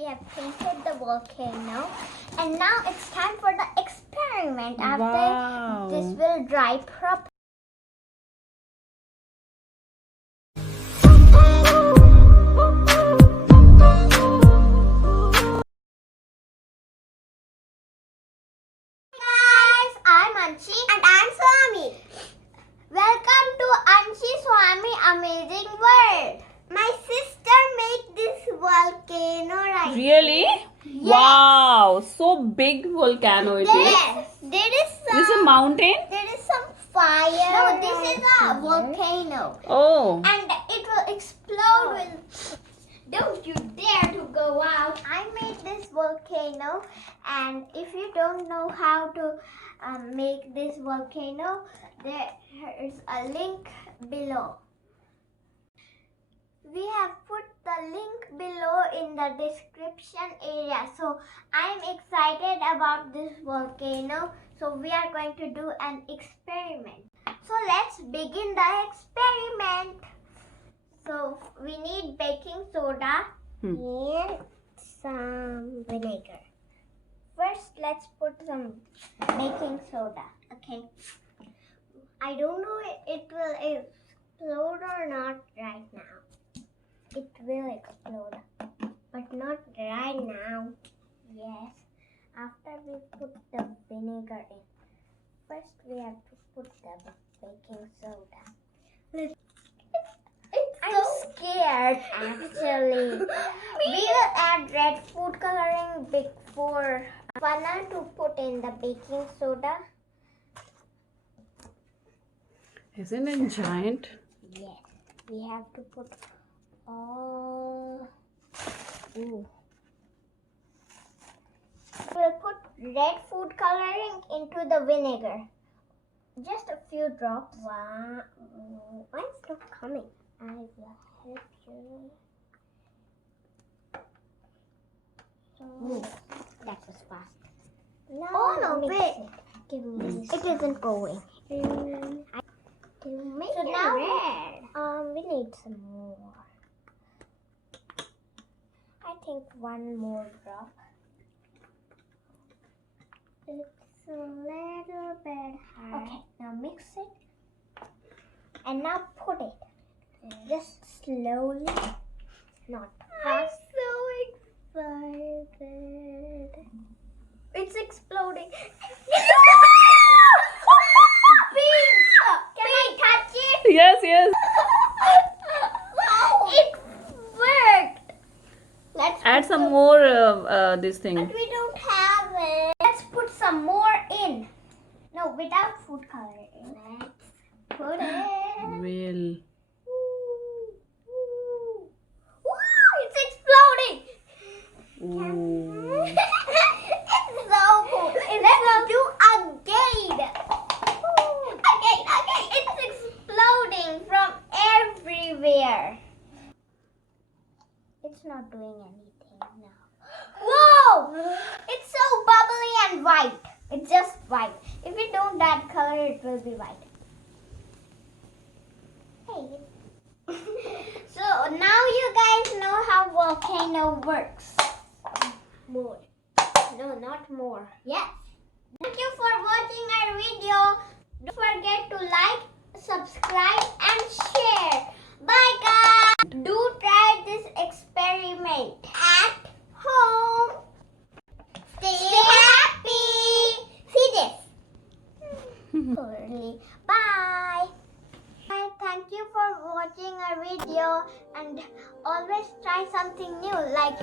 we have painted the volcano. And now it's time for the experiment. After this will dry properly. I'm Anshi and I'm Swami. Welcome to Anshi Swami Amazing World. My sister made this volcano right. Really? Yes. Wow, so big volcano it is. Yes. There is This is a mountain? There is some fire. No, this is a volcano. Oh. And it will explode with... Don't you dare to go out. I made this volcano, and if you don't know how to make this volcano, there is a link below. We have put the link below in the description area. So I'm excited about this volcano. So we are going to do an experiment. So let's begin the experiment. So we need baking soda and some vinegar. First, let's put some baking soda. Okay. I don't know if it will explode or not right now. It will explode, but not right now. Yes. After we put the vinegar in. First, we have to put the baking soda. I'm scared actually. We will add red food coloring before Fana to put in the baking soda. Isn't it giant? Yes, we have to put all. Ooh. We'll put red food coloring into the vinegar. Just a few drops. Wow. Why is it not coming? I will help you. So, that was fast. Now oh no, wait. Give me this. It isn't going. To make so it now red. We need some more. I think one more drop. It's a little bit hard. Okay, now mix it. And now put it. Just slowly, not fast. I'm so excited. It's exploding. Can I touch it? Yes. It worked. Let's Add some more this thing. But we don't have it. Let's put some more in. No, without food coloring. Let's put it. Well. It's exploding! Ooh. It's so cool. Let's do again. Again. It's exploding from everywhere. It's not doing anything now. Whoa! It's so bubbly and white. It's just white. If we don't add color, it will be white. Hey. So now you guys know how volcano works. More. No, not more. Yes. Thank you for watching our video. Don't forget to like, subscribe and share. Bye guys. Do try this experiment at home. Stay happy. See this. Bye. Thank you for watching our video, and always try something new, like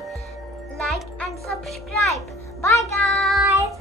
and subscribe. Bye guys.